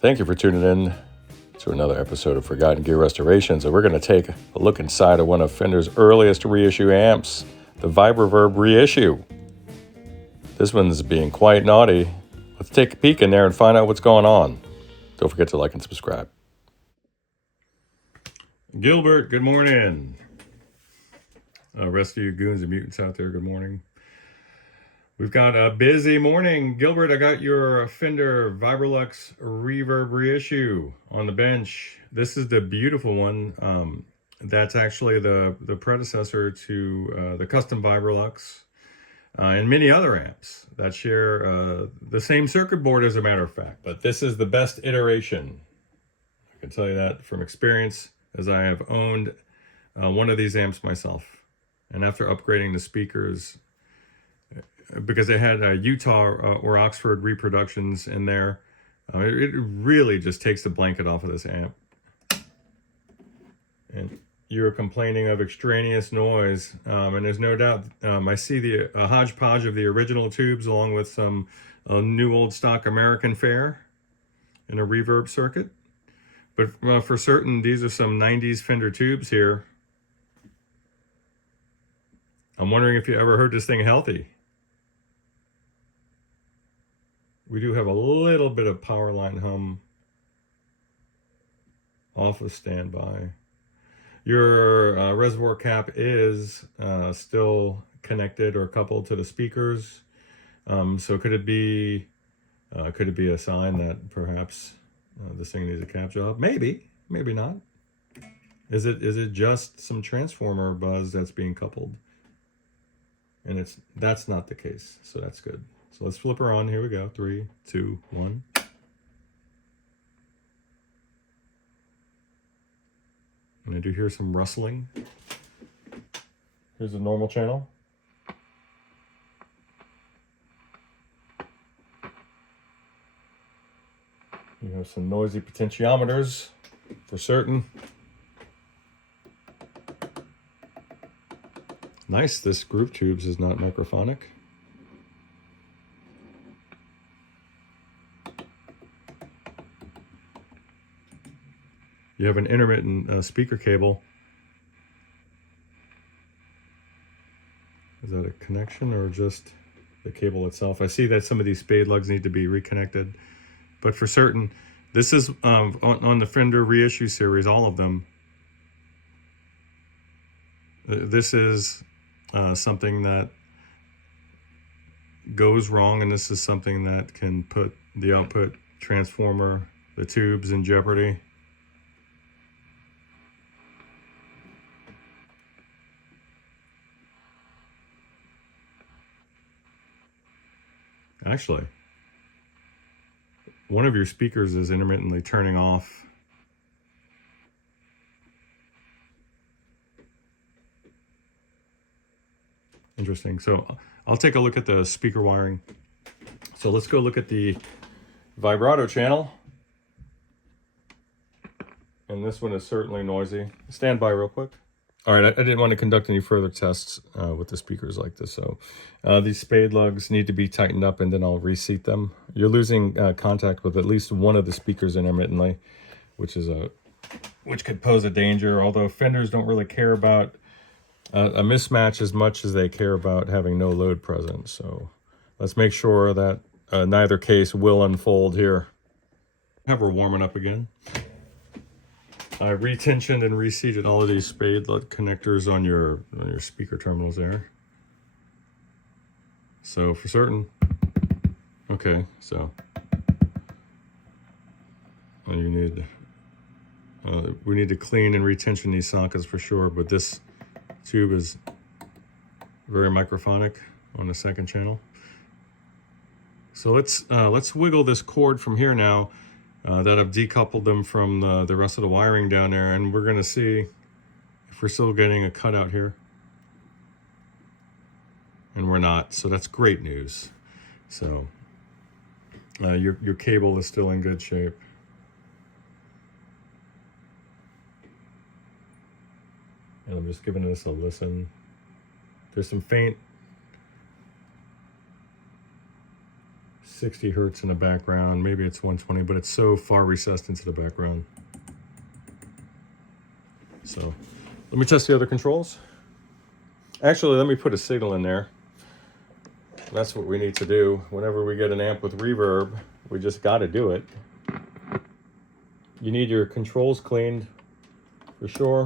Thank you for tuning in to another episode of Forgotten Gear Restorations, and we're going to take a look inside of one of Fender's earliest reissue amps, the Vibroverb Reissue. This one's being quite naughty. Let's take a peek in there and find out what's going on. Don't forget to like and subscribe. Gilbert, good morning. Rest of you goons and mutants out there, good morning. We've got a busy morning. Gilbert, I got your Fender Vibrolux Reverb Reissue on the bench. This is the beautiful one. That's actually the predecessor to the custom Vibrolux and many other amps that share the same circuit board, as a matter of fact. But this is the best iteration. I can tell you that from experience, as I have owned one of these amps myself. And after upgrading the speakers, because they had Utah or Oxford reproductions in there, it really just takes the blanket off of this amp. And you're complaining of extraneous noise, and there's no doubt. I see the hodgepodge of the original tubes along with some new old stock American fare in a reverb circuit. But for certain, these are some 90s Fender tubes here. I'm wondering if you ever heard this thing healthy. We do have a little bit of power line hum off of standby. Your reservoir cap is still connected or coupled to the speakers. So could it be a sign that perhaps this thing needs a cap job? Maybe, maybe not. Is it just some transformer buzz that's being coupled? And that's not the case, so that's good. So let's flip her on. Here we go. 3, 2, 1. And I do hear some rustling. Here's the normal channel. You have some noisy potentiometers for certain. Nice, this groove tubes is not microphonic. You have an intermittent speaker cable. Is that a connection or just the cable itself? I see that some of these spade lugs need to be reconnected. But for certain, this is on the Fender Reissue series, all of them. This is something that goes wrong, and this is something that can put the output transformer, the tubes, in jeopardy. Actually, one of your speakers is intermittently turning off. Interesting. So I'll take a look at the speaker wiring. So let's go look at the vibrato channel. And this one is certainly noisy. Stand by real quick. All right, I didn't want to conduct any further tests with the speakers like this. So these spade lugs need to be tightened up, and then I'll reseat them. You're losing contact with at least one of the speakers intermittently, which could pose a danger. Although Fenders don't really care about a mismatch as much as they care about having no load present. So let's make sure that neither case will unfold here. Have her warming up again. I retensioned and reseated all of these spade lug connectors on your speaker terminals there. So for certain, okay, so we need to clean and retension these sockets for sure, but this tube is very microphonic on the second channel. So let's wiggle this cord from here now. That I've decoupled them from the rest of the wiring down there, and we're going to see if we're still getting a cutout here. And we're not, so that's great news. So your cable is still in good shape. And I'm just giving this a listen. There's some faint 60 hertz in the background. Maybe it's 120, but it's so far recessed into the background. So let me test the other controls. Actually, let me put a signal in there. That's what we need to do. Whenever we get an amp with reverb, we just got to do it. You need your controls cleaned for sure.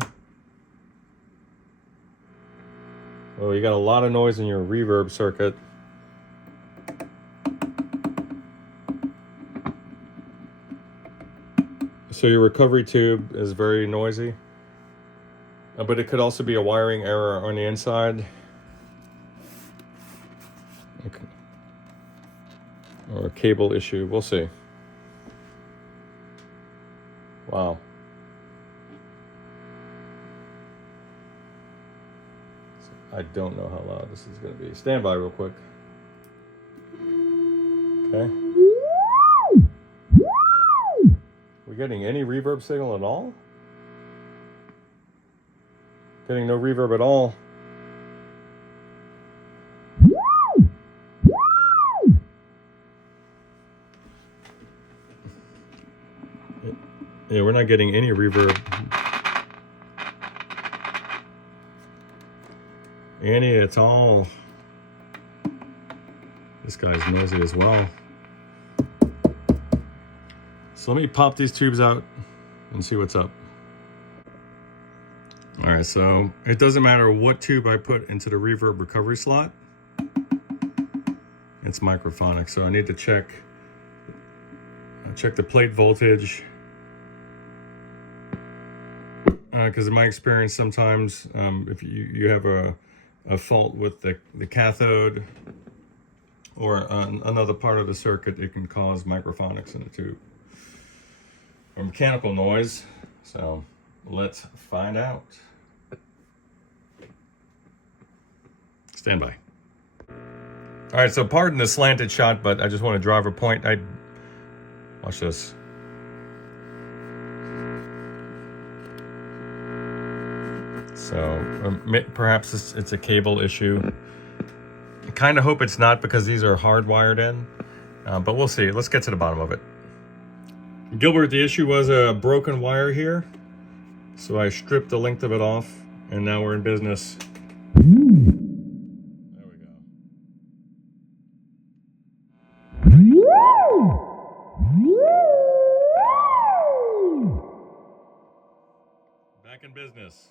Oh, you got a lot of noise in your reverb circuit. So your recovery tube is very noisy. But it could also be a wiring error on the inside. Okay. Or a cable issue, we'll see. Wow. I don't know how loud this is going to be. Stand by real quick. Okay. We getting any reverb signal at all? Getting no reverb at all. Yeah, we're not getting any reverb. Any at all. This guy's noisy as well. So let me pop these tubes out and see what's up. All right, so it doesn't matter what tube I put into the reverb recovery slot. It's microphonic, so I need to check the plate voltage. Because in my experience, sometimes if you have a fault with the cathode or another part of the circuit, it can cause microphonics in the tube or mechanical noise. So let's find out. Stand by. All right, so pardon the slanted shot, but I just want to drive a point. Watch this. So perhaps it's a cable issue. I kind of hope it's not because these are hardwired in, but we'll see. Let's get to the bottom of it. Gilbert, the issue was a broken wire here. So I stripped the length of it off, and now we're in business. There we go. Back in business.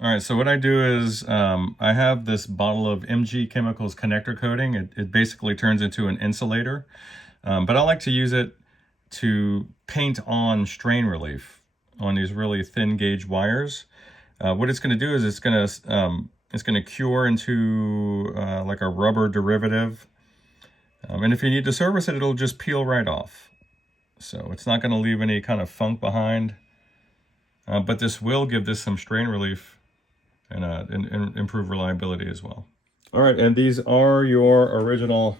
All right, so what I do is I have this bottle of MG Chemicals connector coating. It basically turns into an insulator, but I like to use it to paint on strain relief on these really thin gauge wires. What it's going to do is it's going to cure into like a rubber derivative, and if you need to service it, it'll just peel right off. So it's not going to leave any kind of funk behind, but this will give this some strain relief and improve reliability as well. All right, and these are your original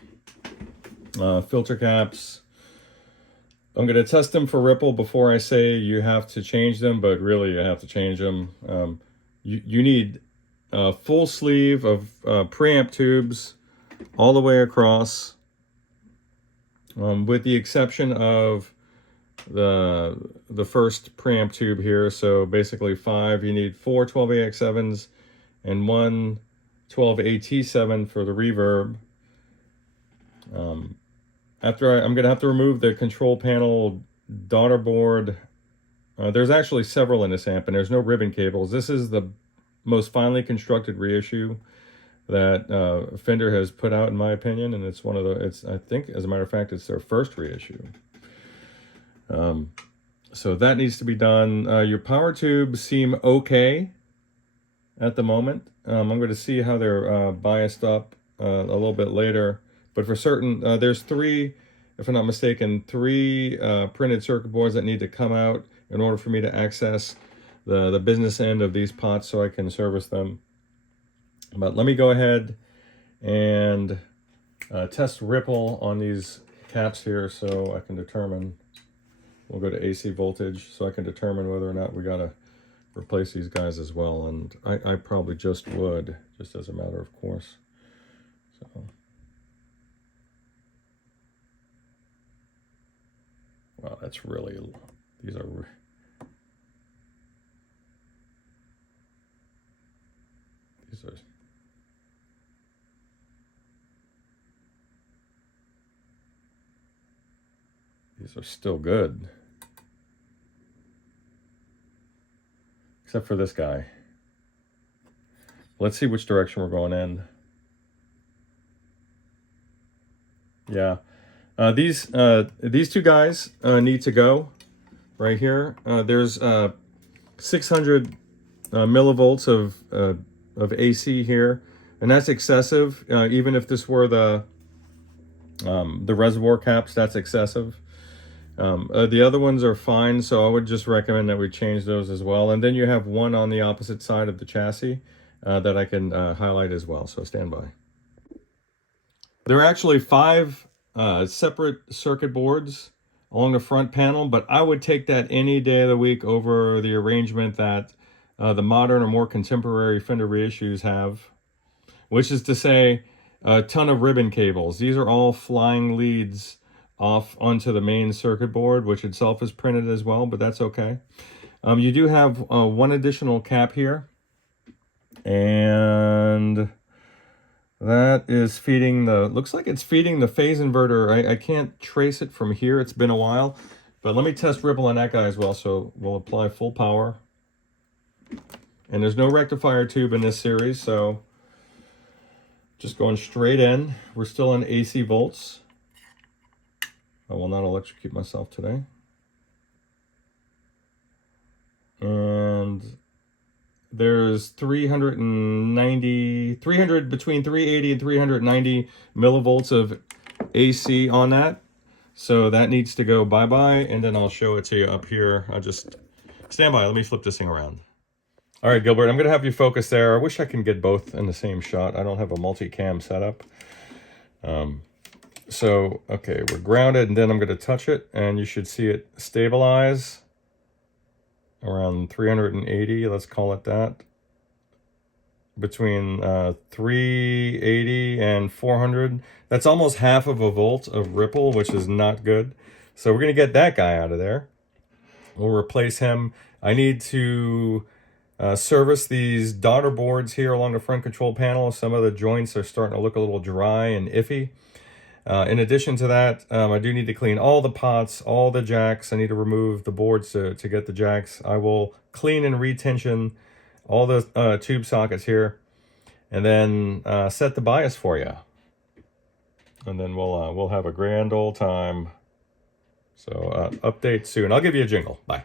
filter caps. I'm going to test them for ripple before I say you have to change them, but really you have to change them. You need a full sleeve of preamp tubes all the way across, with the exception of the first preamp tube here. So basically 5, you need 4 12AX7s and 1 12AT7 for the reverb. After I'm gonna have to remove the control panel daughter board. There's actually several in this amp, and there's no ribbon cables. This is the most finely constructed reissue that Fender has put out, in my opinion, and it's one of the, I think, as a matter of fact, it's their first reissue. So that needs to be done. Your power tubes seem okay at the moment. I'm going to see how they're biased up a little bit later. But for certain, there's 3, if I'm not mistaken, 3 printed circuit boards that need to come out in order for me to access the business end of these pots so I can service them. But let me go ahead and test ripple on these caps here so I can determine. We'll go to AC voltage so I can determine whether or not we gotta replace these guys as well. And I probably just would, just as a matter of course. So That's really, these are still good. Except for this guy. Let's see which direction we're going in. Yeah. These two guys need to go right here. There's 600 millivolts of AC here, and that's excessive. Even if this were the reservoir caps, that's excessive. The other ones are fine, so I would just recommend that we change those as well. And then you have one on the opposite side of the chassis that I can highlight as well, so stand by. There are actually 5 separate circuit boards along the front panel, but I would take that any day of the week over the arrangement that the modern or more contemporary Fender reissues have, which is to say a ton of ribbon cables. These are all flying leads off onto the main circuit board, which itself is printed as well, but that's okay. You do have one additional cap here, and that is feeding the, looks like it's feeding the phase inverter. I can't trace it from here, it's been a while, but let me test ripple on that guy as well. So we'll apply full power, and there's no rectifier tube in this series, so just going straight in. We're still in AC volts. I will not electrocute myself today. And there's between 380 and 390 millivolts of AC on that. So that needs to go bye-bye, and then I'll show it to you up here. I'll just stand by. Let me flip this thing around. All right, Gilbert, I'm going to have you focus there. I wish I can get both in the same shot. I don't have a multicam setup. So, okay, we're grounded, and then I'm going to touch it, and you should see it stabilize around 380, let's call it that. Between 380 and 400. That's almost half of a volt of ripple, which is not good. So we're going to get that guy out of there. We'll replace him. I need to service these daughter boards here along the front control panel. Some of the joints are starting to look a little dry and iffy. In addition to that, I do need to clean all the pots, all the jacks. I need to remove the boards to get the jacks. I will clean and retension all the tube sockets here, and then set the bias for you. And then we'll have a grand old time. So update soon. I'll give you a jingle. Bye.